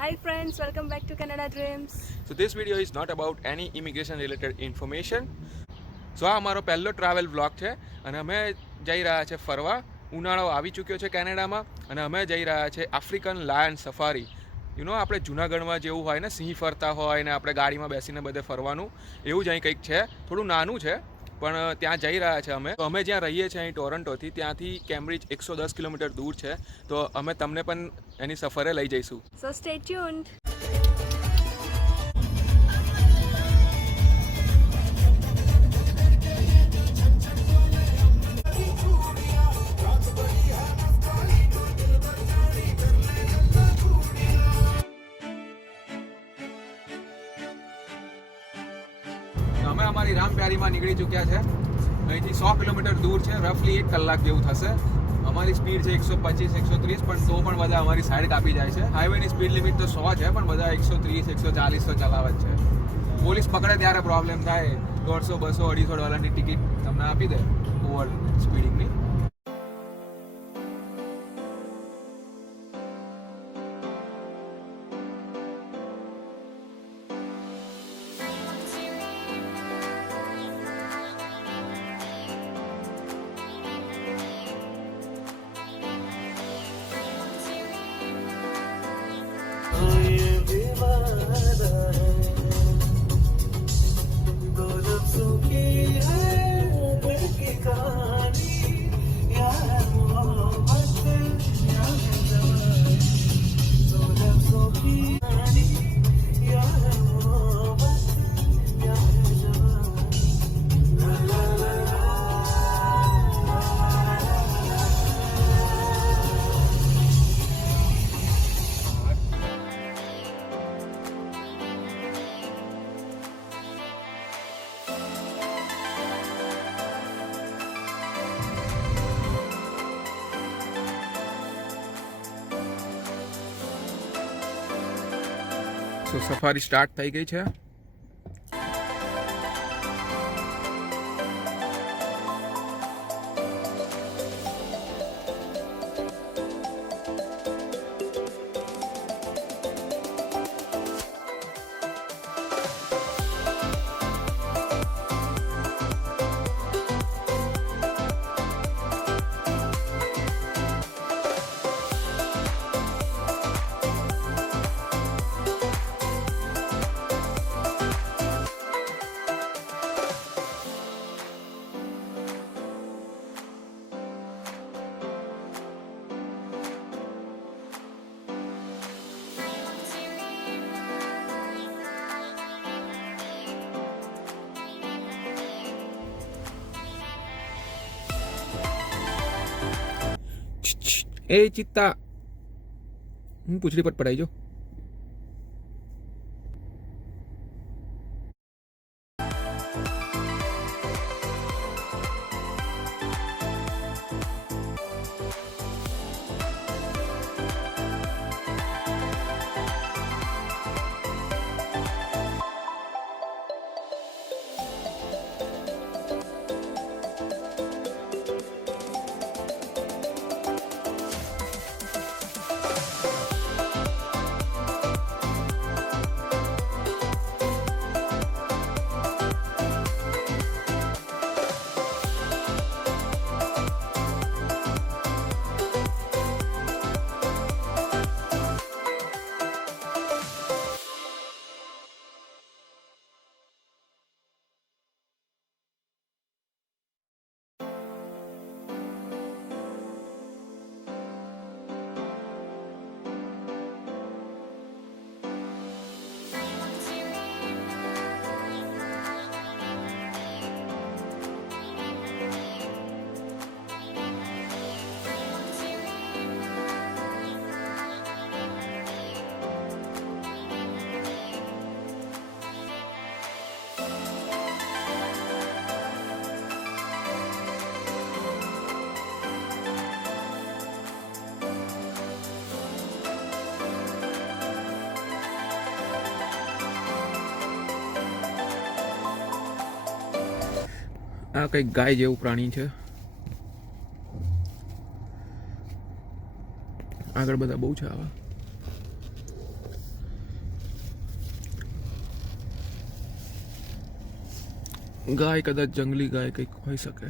Hi friends, welcome back to Canada Dreams. So this video is not about any immigration related information. So આ અમારો પહેલો travel vlog છે અને અમે જઈ રહ્યા છે ફરવા. ઉનાળો આવી ચૂક્યો છે કેનેડામાં અને અમે જઈ રહ્યા છે આફ્રિકન લાયન સફારી. આપણે જૂનાગઢમાં જેવું હોય ને, સિંહ ફરતા હોય ને આપણે ગાડીમાં બેસીને બધે ફરવાનું, એવું જ અહીં કંઈક છે. થોડું નાનું છે પણ ત્યાં જઈ રહ્યા છે અમે. તો અમે જ્યાં રહીએ છીએ અહીં ટોરન્ટોથી, ત્યાંથી કેમ્બ્રિજ 110 કિલોમીટર દૂર છે. તો અમે તમને પણ એની સફરે લઈ જઈશું. So stay tuned. અમે અમારી રામપ્યારીમાં નીકળી ચૂક્યા છે. અહીંથી 100 કિલોમીટર દૂર છે, રફલી 1 કલાક જેવું થશે. અમારી સ્પીડ છે 125 130, પણ તો પણ બધા અમારી સાઈડ કાપી જાય છે. હાઈવેની સ્પીડ લિમિટ તો 100 છે, પણ બધા 130 140 તો ચલાવે જ છે. પોલીસ પકડે ત્યારે પ્રોબ્લેમ થાય. 150 200 $250 ટિકિટ તમને આપી દે ઓવર સ્પીડિંગની. સો સફારી સ્ટાર્ટ થઈ ગઈ છે. એ ચિત્તા, હું પૂછડી પર પડાઈ જો. આ કંઈક ગાય જેવું પ્રાણી છે. આગળ બધા બહુ છે આવા. ગાય કદાચ જંગલી ગાય કંઈક હોઈ શકે.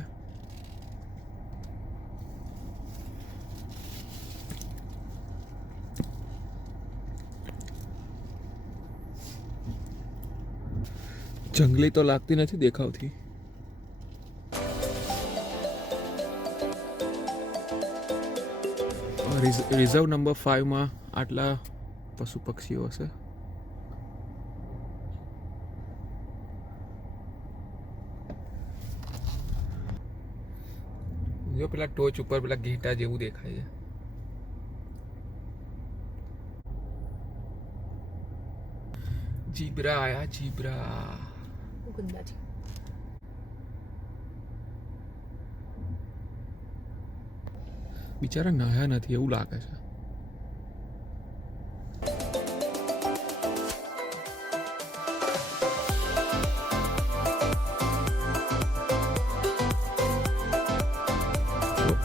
જંગલી તો લાગતી નથી દેખાવથી. રિઝર્વ નંબર 5 માં આટલા પશુ પક્ષીઓ હશે. જો પેલા ટોચ ઉપર પેલા ઘેટા જેવું દેખાય છે. જીબ્રા આયા, જીબ્રા. બિચારા નાયા નથી એવું લાગે છે.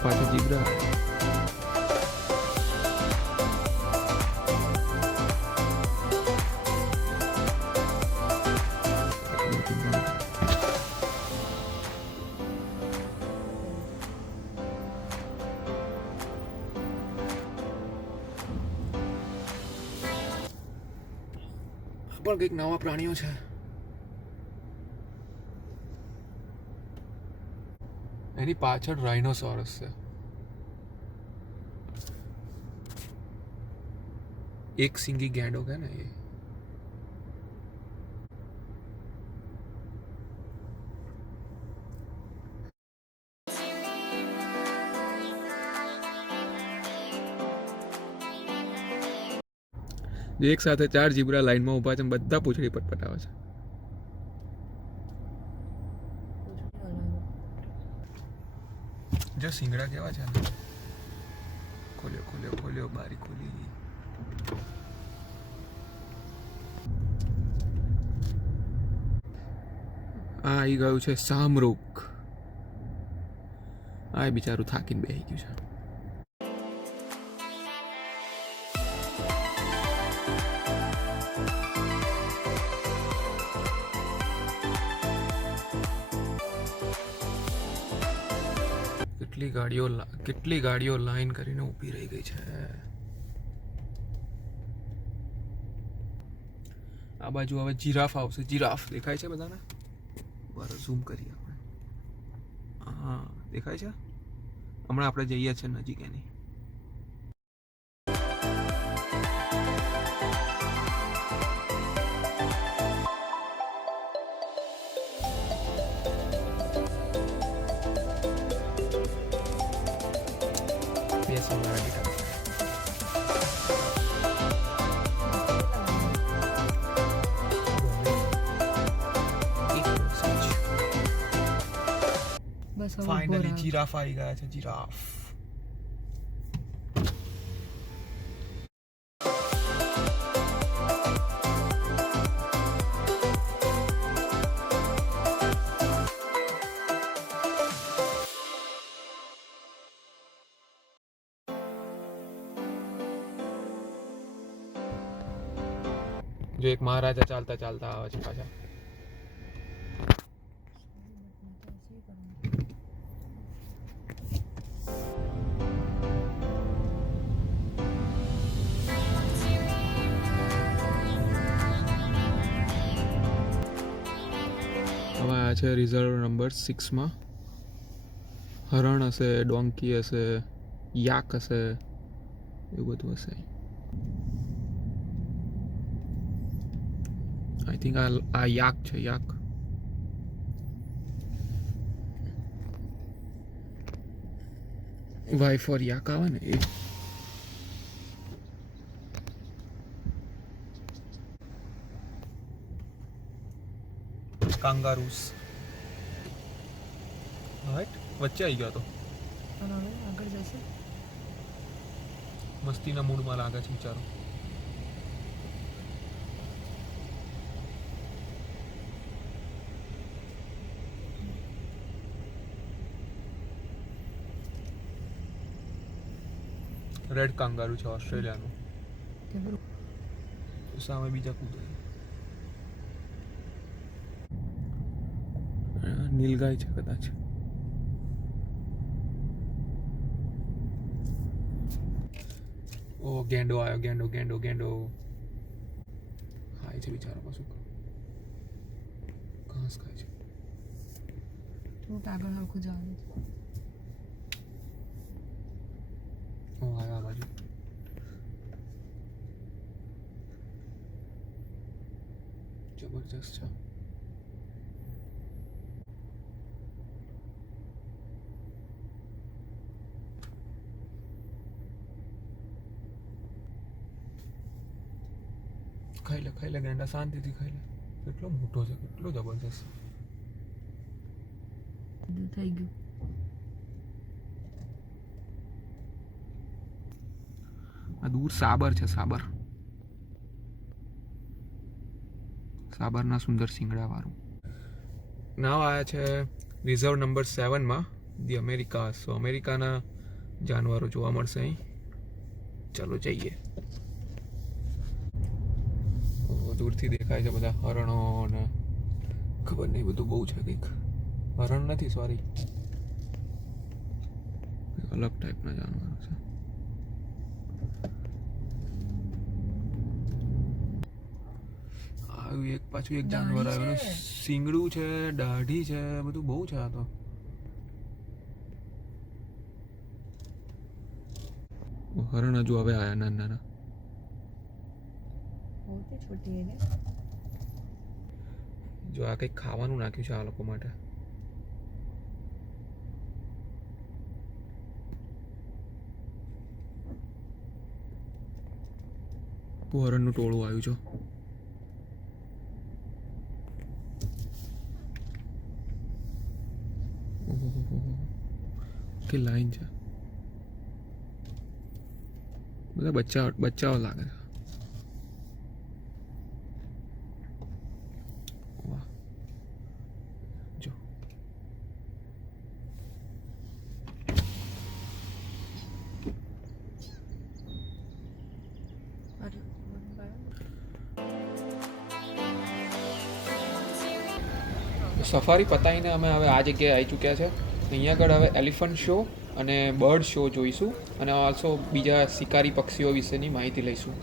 પાછા જીબ્રા. પણ કંઈક નવા પ્રાણીઓ છે. એની પાછળ રાઇનોસોરસ છે. એક સિંગી ગેંડો કે ને એ. જે એક સાથે 4 જીબ્રા લાઈનમાં ઊભા છે, બધા પૂંછડી પટપટાવે છે. જો સિંગડા કેવા છે. ખોલ્યો ખોલ્યો ખોલ્યો, બારી ખોલી. આ આવી ગયું છે સામરૂક. આ બિચારું થાકીને બેસી ગયું છે. કેટલી ગાડીઓ લાઈન કરીને ઊભી રહી ગઈ છે. આ બાજુ હવે જીરાફ આવશે. જીરાફ દેખાય છે બધાને? બરાબર ઝૂમ કરીએ આપણે. હા દેખાય છે. હમણાં આપણે જઈએ છીએ નજીક એની. ફાઇનલી જીરાફ આવી ગયા છે. જીરાફ. જો એક મહારાજા ચાલતા ચાલતા આવે છે પાછા. હવે આ છે રિઝર્વ નંબર 6 માં. હરણ હશે, ડોંકી હશે, યાક હશે, એવું બધું હશે. આઈ થિંક આ યાક છે. યાક. વાય ફોર યાક આવે ને એ. કાંગારૂસ. રાઈટ વચ્ચે આવી ગયો તો. આગળ જશે. મસ્તીના મૂડમાં લાગે છે વિચારો. રેડ કાંગારૂ છે ઓસ્ટ્રેલિયાનું. સામે બીજા કૂદે. નીલગાય છે કદાચ. ઓ ગેંડો આવ્યો, ગેંડો ગેંડો ગેંડો ખાય છે બિચારો. પાછું ઘાસ ખાય છે. થોડુંક આગળ હરખું જવાનું. ઓ આવ્યો આ બાજુ. જબરજસ્ત છે. ખાઈ લે ગેંડા, શાંતિથી ખાઈ લે. કેટલો મોટો છે, કેટલો જબરજસ્ત. બધું થઈ ગયું. આ દૂર સાબર છે, સાબરના સુંદર સિંગડા વાળું. નાવ આવ્યા છે રિઝર્વ નંબર 7માં, ધી અમેરિકા. સો અમેરિકાના જાનવરો જોવા મળશે અહીં. ચાલો જઈએ. દૂરથી દેખાય છે બધા હરણો ને ખબર નહીં બધું બહુ છે. કંઈક હરણ નથી, સોરી, અલગ ટાઈપના જાનવરો છે. આવ્યું એક પાછું એક જાનવર આવ્યું. સિંગડું છે, દાઢી છે, બધું બહુ છે. આ તો હરણ હજુ હવે આયા નાના નાના. છોટી એને જો આ કંઈક ખાવાનું નાખ્યું છે આ લોકો માટે. હરણનું ટોળું આવ્યું છે. કે લાઈન છે. બધા બચ્ચાઓ લાગે છે. સફારી પતાવીને અમે હવે આ જગ્યાએ આવી ચૂક્યા છે. અહીંયા આગળ હવે એલિફન્ટ શો અને બર્ડ શો જોઈશું અને ઓલ્સો બીજા શિકારી પક્ષીઓ વિશેની માહિતી લઈશું.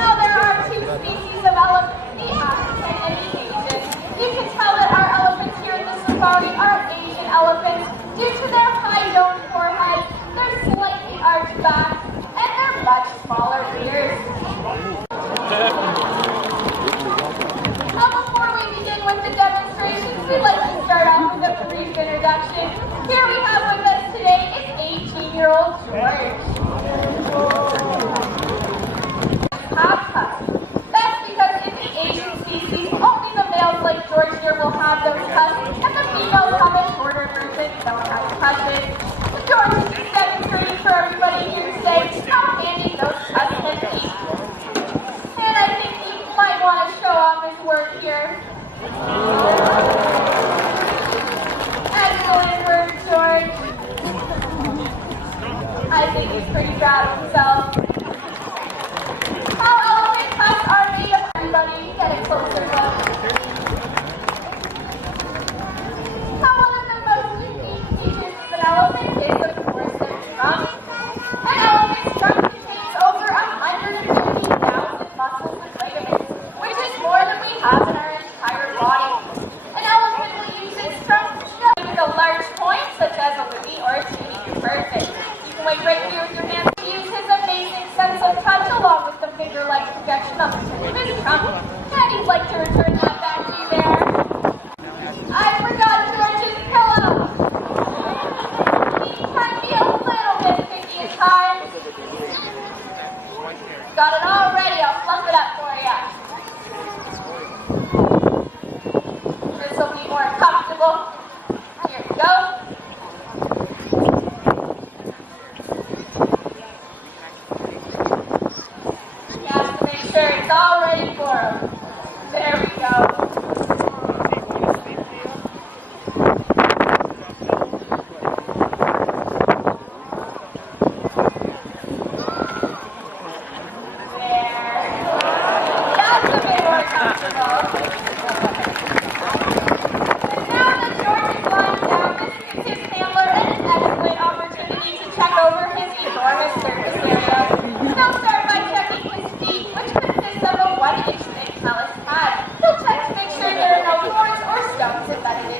Now there are two species of elephant, the African and the Asian. You can tell that our elephants here at the safari are Asian elephants due to their high domed forehead, their slightly arched back, and their much smaller ears. Now before we begin with the demonstrations, we'd like to start off with a brief introduction. Here we have with us today is 18-year-old George. That's because in the Asian species, only the males like George here will have those tusks, and the females have a shorter version, don't have tusks. George is just demonstrating for everybody here today how handy those tusks can be. And I think he might want to show off his work here. Excellent work, George. I think he's pretty proud of himself. How elephant tusks are made of everybody. Get it closer.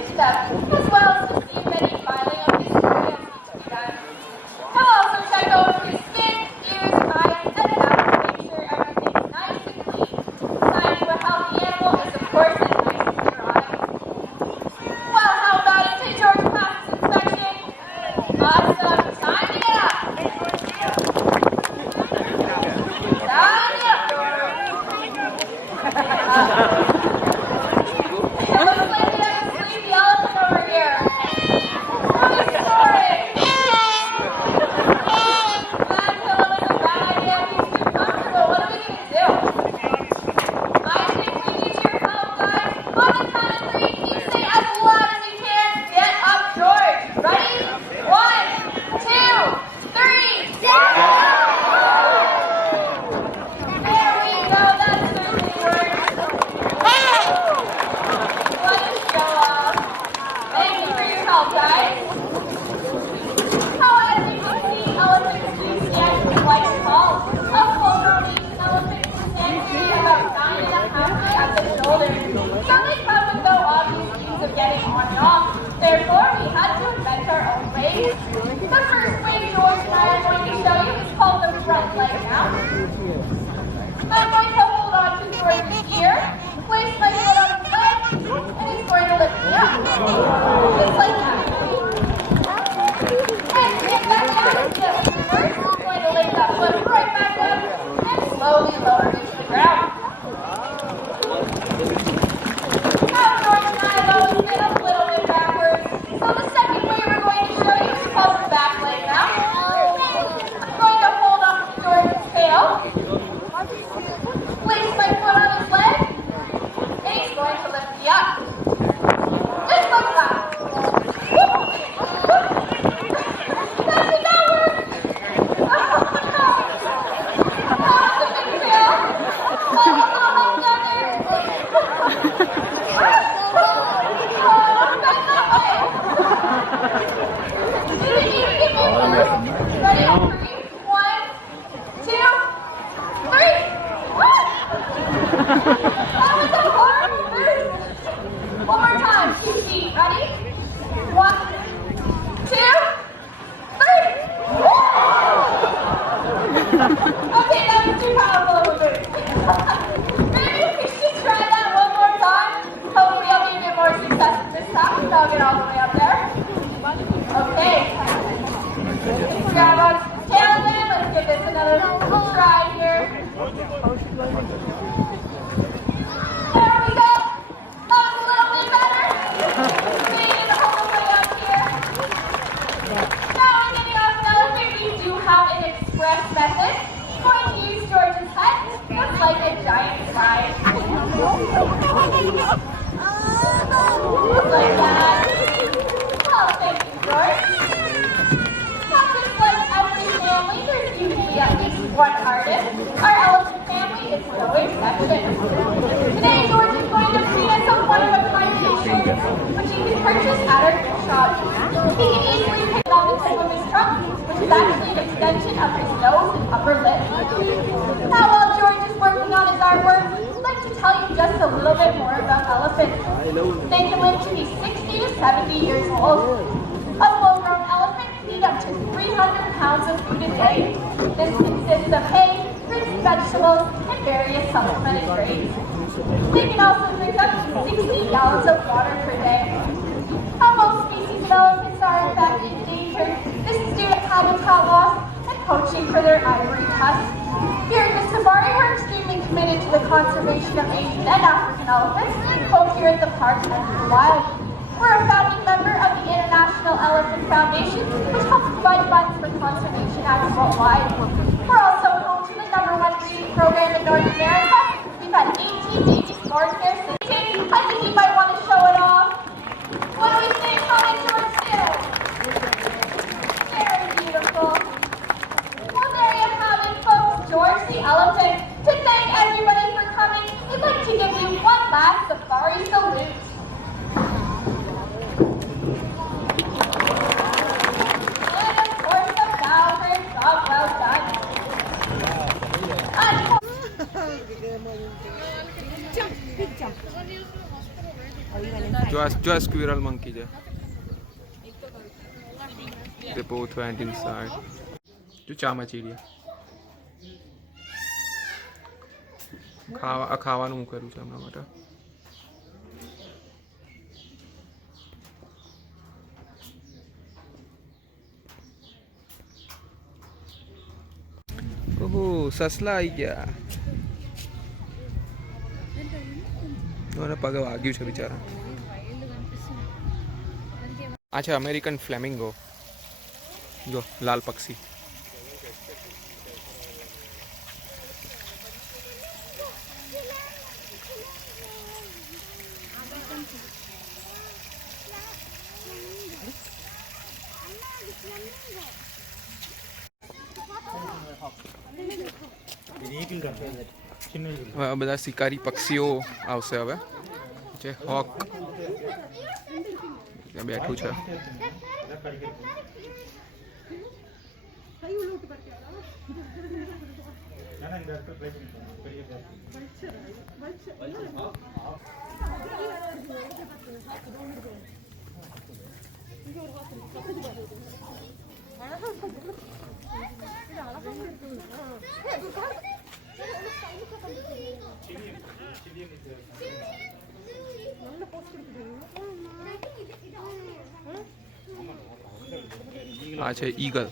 into them, as well as to see if any filing of these programs needs to be done. He'll also check over his skin, ears, eyes, and mouth to make sure everything's nice and clean. Sign to a healthy animal is, of course, a nice and dry. Well, how about it? Did George pass his inspection? Awesome. Time to get up. Time to get up, George. It looks like we have a sleepy elephant over here. Really sorry. Glad to know it's a bad idea. He's too comfortable. What are we going to do? I think we need your help, guys. On the count of three, you say as loud as you can. Get up, George. Ready? 1, 2, 3. There we go. That certainly works. What a show off. Thank you for your help, guys. How as you can see, elephants do stand quite tall. A full-grown Asian elephant can stand straight about 9.5 feet at the shoulders. So they come with no obvious means of getting on and off. Therefore, we had to invent our own ways. The first way George and I are going to show you is called the front leg mount. I'm going to hold on to George's ear, place my foot on his leg, and he's going to lift me up. Just like that. And to get back down, just first, he's going to lift that foot right back up and slowly lower me to the ground. Now, George and I have always been a little bit backwards, so the second way we're going to show you is called the back leg mount. I'm going to hold on to George's tail, place my foot on his leg, and he's going to lift me up. Just like that. Doesn't that work? Oh no! That's a big fail. Oh, another. Back that way. Do you need to give me a minute? Ready? 3, 1, 2, 3. What? That was a horrible burst. One more time. 2 feet. Ready? 1, 2, 3. Okay, that was too powerful of a burst. Maybe we should try that one more time. Hopefully I'll be a bit more successful this time. So I'll get all the way up there. Okay. Let's grab on his tail again. Let's give this another try here. There we go. That was a little bit better. Made it all the way up here. Now we're getting off an elephant. We do have an express method. We're going to use George's head just like a giant slide. Just like that. Oh, thank you, George. Now, just like every family, there's usually at least one artist. Our elephant family is no exception. Today, George is going to bring us a one-of-a-kind t-shirt, which you can purchase at our gift shop. He can easily pick it off the tip of his trunk, which is actually an extension of his nose and upper lip. Now, while George is working on his artwork, I'd like to tell you just a little bit more about elephants. They can live to be 60 to 70 years old. A full-grown elephant can eat up to 300 pounds of food a day. This consists of hay, fruits, vegetables, and various supplemented grains. They can also drink up to 60 gallons of water per day. How most species of elephants are in fact endangered, this is due to habitat loss and poaching for their ivory tusks. Here at the safari, we're extremely committed to the conservation of Asian and African elephants, both here at the park and in the wild. We're a founding member of the International Elephant Foundation, which helps provide funds for conservation acts worldwide. We're also home to the #1 breeding program in North America. We've had 18 babies born here since. I think you might want to show it off. What do we think? How did George do? Very beautiful. Well, there you have it, folks. George the elephant. To thank everybody for coming, we'd like to give you one last safari salute. And of course, a bow for a job well done. जो squirrel monkey है they both went inside जो ચામાચીડિયા ખાવાનું હું કરું છું એમના માટે ઓહો સસલા આવી ગયા મને પગે વાગ્યું છે બિચારા આ છે અમેરિકન ફ્લેમિંગો જો લાલ પક્ષી હવે બધા શિકારી પક્ષીઓ આવશે હવે જે હોક ત્યાં બેઠું છે આ છે ઈગલ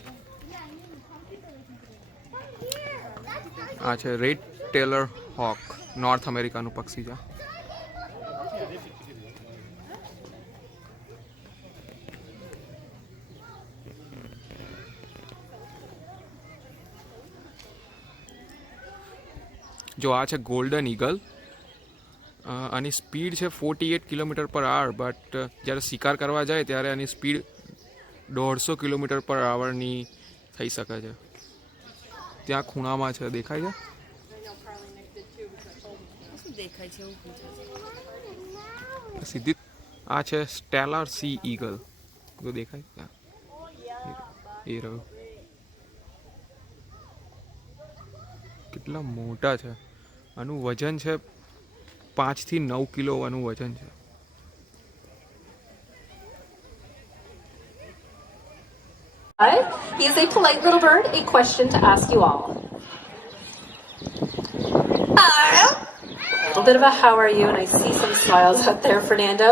આ છે રેડ ટેલર હોક નોર્થ અમેરિકાનું પક્ષી છે જો આ છે ગોલ્ડન ઈગલ આની સ્પીડ છે 48 કિલોમીટર પર આવર બટ જ્યારે શિકાર કરવા જાય ત્યારે આની સ્પીડ 150 કિલોમીટર પર આવરની થઈ શકે છે ત્યાં ખૂણામાં છે દેખાય છે સીધી આ છે સ્ટેલર સી ઈગલ જો દેખાય ત્યાં એ રહ્યો કેટલા મોટા છે આનું વજન છે 5 થી 9 કિલો આનું વજન છે He is a polite little bird. A question to ask you all. A little bit of a how are you, and I see some smiles out there, Fernando.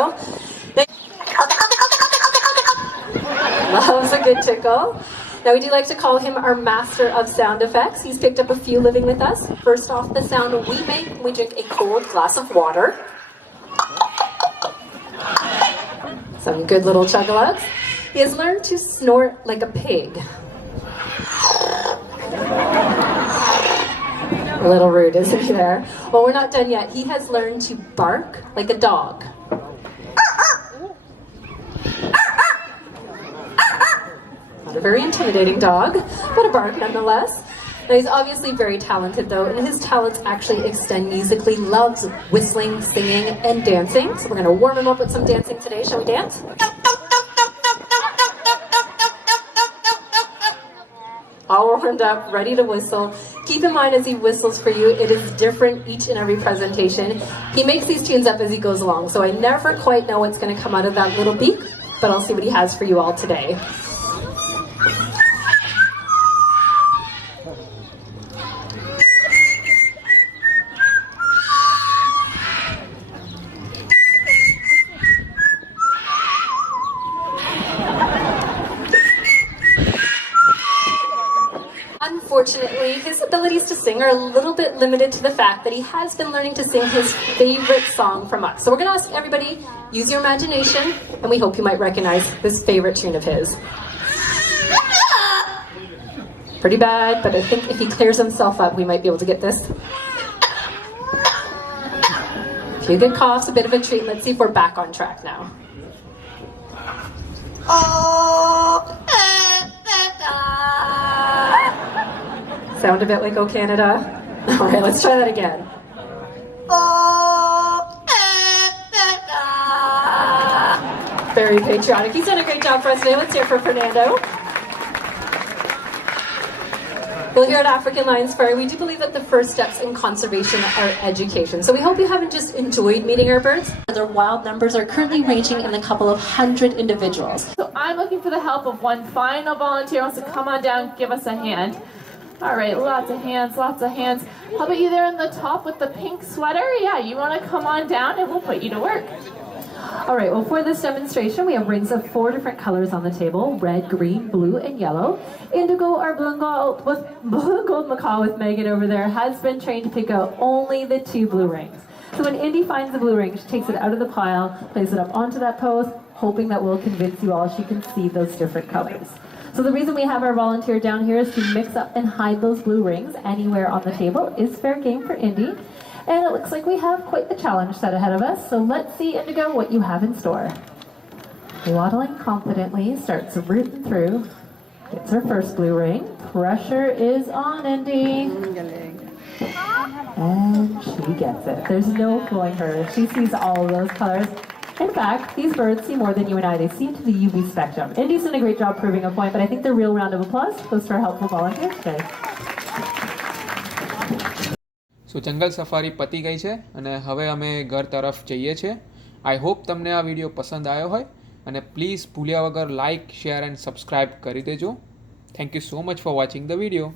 Loves a good tickle. Now we do like to call him our master of sound effects. He's picked up a few living with us. First off, the sound we make when we drink a cold glass of water. Some good little chug-a-lugs. He has learned to snort like a pig. A little rude, isn't he there? Well, we're not done yet. He has learned to bark like a dog. Not a very intimidating dog, but a bark nonetheless. Now, he's obviously very talented, though, and his talents actually extend musically. Loves whistling, singing, and dancing. So we're going to warm him up with some dancing today. Shall we dance? All warmed up, ready to whistle. Keep in mind as he whistles for you, it is different each and every presentation. He makes these tunes up as he goes along, so I never quite know what's going to come out of that little beak, but I'll see what he has for you all today. Unfortunately, his abilities to sing are a little bit limited to the fact that he has been learning to sing his favorite song from us. So we're going to ask everybody, use your imagination, and we hope you might recognize this favorite tune of his. Pretty bad, but I think if he clears himself up, we might be able to get this. A few good coughs, a bit of a treat. Let's see if we're back on track now. Sound a bit like "Oh Canada." All right, let's try that again. Very patriotic. He's done a great job for us today. Let's hear it for Fernando. Well, here at African Lion Safari, we do believe that the first steps in conservation are education. So we hope you haven't just enjoyed meeting our birds. Their wild numbers are currently ranging in a couple of hundred individuals. So I'm looking for the help of one final volunteer who wants to come on down, give us a hand. All right, lots of hands, lots of hands. How about you there on the top with the pink sweater? Yeah, you want to come on down and we'll put you to work. All right, well, for this demonstration, we have rings of 4 different colors on the table: red, green, blue, and yellow. Indigo, our blue and gold macaw with Megan over there, has been trained to pick out only the 2 blue rings. So when Indy finds the blue ring, she takes it out of the pile, places it up onto that post, hoping that will convince you all she can see those different colors. So the reason we have our volunteer down here is to mix up and hide those blue rings anywhere on the table is fair game for Indy. And it looks like we have quite the challenge set ahead of us, so let's see, Indigo, what you have in store. Waddling confidently, starts rooting through, gets her first blue ring. Pressure is on, Indy. And she gets it. There's no fooling her. She sees all of those colors. In fact, these birds see more than you and I. They see into the UV spectrum. Indy's done a great job proving a point, but I think the real round of applause goes to our helpful volunteers today. સો જંગલ safari પતી ગઈ છે અને હવે અમે ઘર તરફ જઈએ છીએ. આઈ હોપ તમને આ વિડીયો પસંદ આવ્યો હોય અને પ્લીઝ ભૂલ્યા વગર લાઇક, શેર એન્ડ સબસ્ક્રાઈબ કરી દેજો. Thank you so much for watching the video.